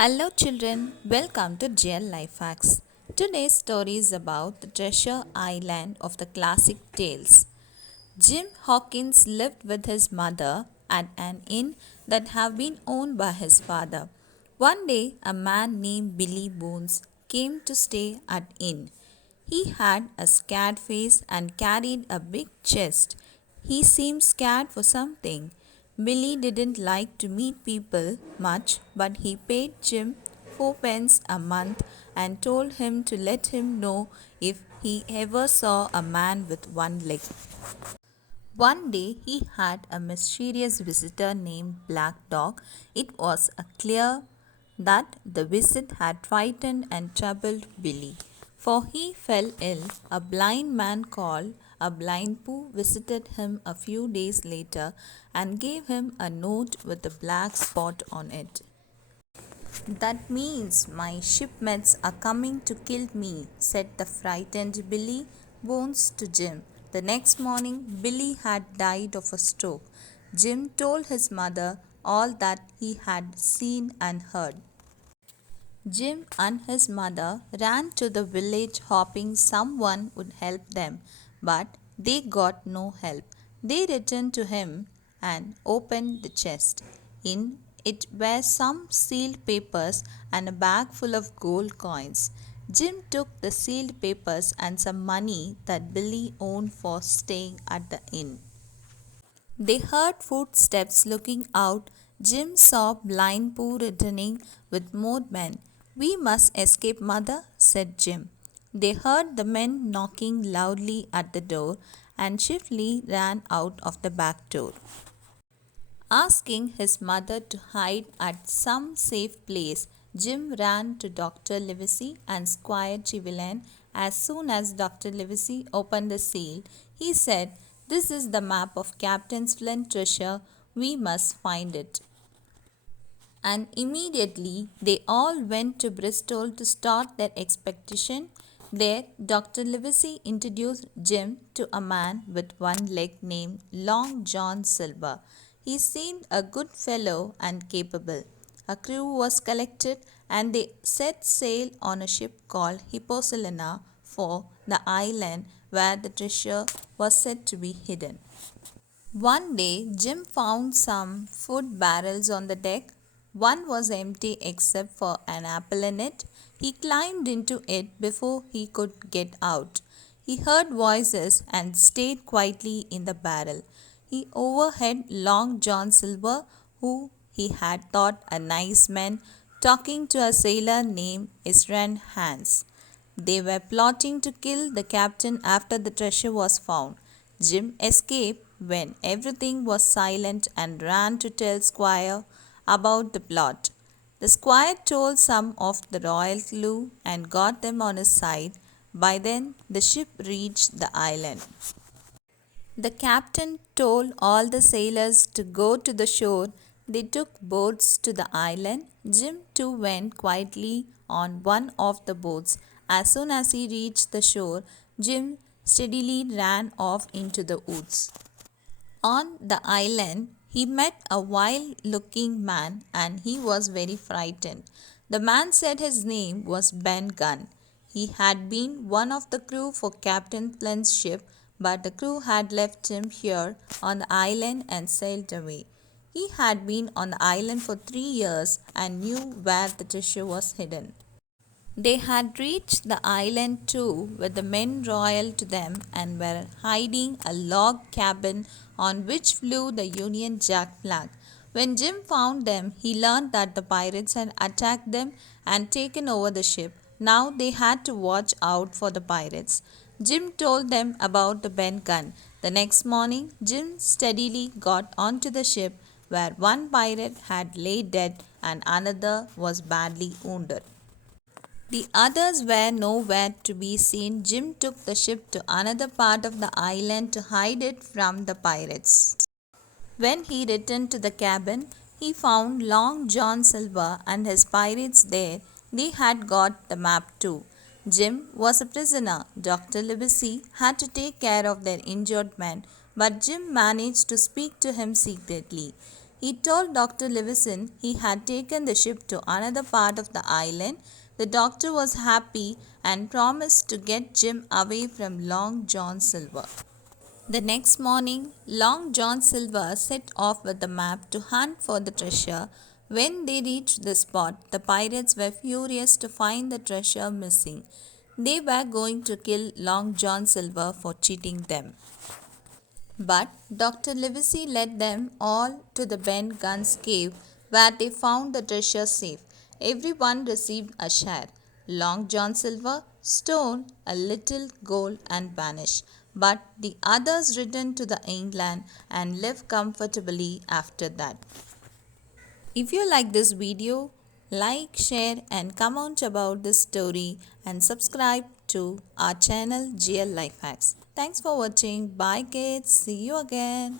Hello, children. Welcome to GL Life Hacks. Today's story is about the treasure island of the classic tales. Jim Hawkins lived with his mother at an inn that had been owned by his father. One day, a man named Billy Bones came to stay at inn. He had a scared face and carried a big chest. He seemed scared for something. Billy didn't like to meet people much, but he paid Jim fourpence a month and told him to let him know if he ever saw a man with one leg. One day he had a mysterious visitor named Black Dog. It was clear that the visit had frightened and troubled Billy, for he fell ill. A blind man called a blind Pooh visited him a few days later and gave him a note with a black spot on it. That means my shipmates are coming to kill me, said the frightened Billy Bones to Jim. The next morning, Billy had died of a stroke. Jim told his mother all that he had seen and heard. Jim and his mother ran to the village hoping someone would help them, but they got no help. They returned to him and opened the chest. In it were some sealed papers and a bag full of gold coins. Jim took the sealed papers and some money that Billy owned for staying at the inn. They heard footsteps looking out. Jim saw Blind Pooh returning with more men. We must escape, mother, said Jim. They heard the men knocking loudly at the door and swiftly ran out of the back door. Asking his mother to hide at some safe place, Jim ran to Dr. Livesey and Squire Chivillane. As soon as Dr. Livesey opened the seal, he said, "This is the map of Captain Flint's treasure. We must find it." And immediately they all went to Bristol to start their expedition. There, Dr. Livesey introduced Jim to a man with one leg named Long John Silver. He seemed a good fellow and capable. A crew was collected and they set sail on a ship called Hippocelana for the island where the treasure was said to be hidden. One day, Jim found some food barrels on the deck. One was empty except for an apple in it. He climbed into it before he could get out. He heard voices and stayed quietly in the barrel. He overheard Long John Silver, who he had thought a nice man, talking to a sailor named Isran Hans. They were plotting to kill the captain after the treasure was found. Jim escaped when everything was silent and ran to tell Squire about the plot. The squire told some of the royal crew and got them on his side. By then, the ship reached the island. The captain told all the sailors to go to the shore. They took boats to the island. Jim too went quietly on one of the boats. As soon as he reached the shore, Jim steadily ran off into the woods. On the island, he met a wild looking man and he was very frightened. The man said his name was Ben Gunn. He had been one of the crew for Captain Flint's ship, but the crew had left him here on the island and sailed away. He had been on the island for 3 years and knew where the treasure was hidden. They had reached the island too with the men royal to them and were hiding a log cabin on which flew the Union Jack flag. When Jim found them, he learned that the pirates had attacked them and taken over the ship. Now they had to watch out for the pirates. Jim told them about the Ben gun. The next morning, Jim steadily got onto the ship where one pirate had lay dead and another was badly wounded. The others were nowhere to be seen. Jim took the ship to another part of the island to hide it from the pirates. When he returned to the cabin, he found Long John Silver and his pirates there. They had got the map too. Jim was a prisoner. Dr. Livesey had to take care of their injured men, but Jim managed to speak to him secretly. He told Dr. Livison he had taken the ship to another part of the island. The doctor was happy and promised to get Jim away from Long John Silver. The next morning, Long John Silver set off with the map to hunt for the treasure. When they reached the spot, the pirates were furious to find the treasure missing. They were going to kill Long John Silver for cheating them. But Dr. Livesey led them all to the Ben Gunn's cave where they found the treasure safe. Everyone received a share. Long John Silver, Stone, a little gold and vanished. But the others returned to the England and lived comfortably after that. If you like this video, like, share and comment about this story and subscribe to our channel GL Life Hacks. Thanks for watching. Bye kids. See you again.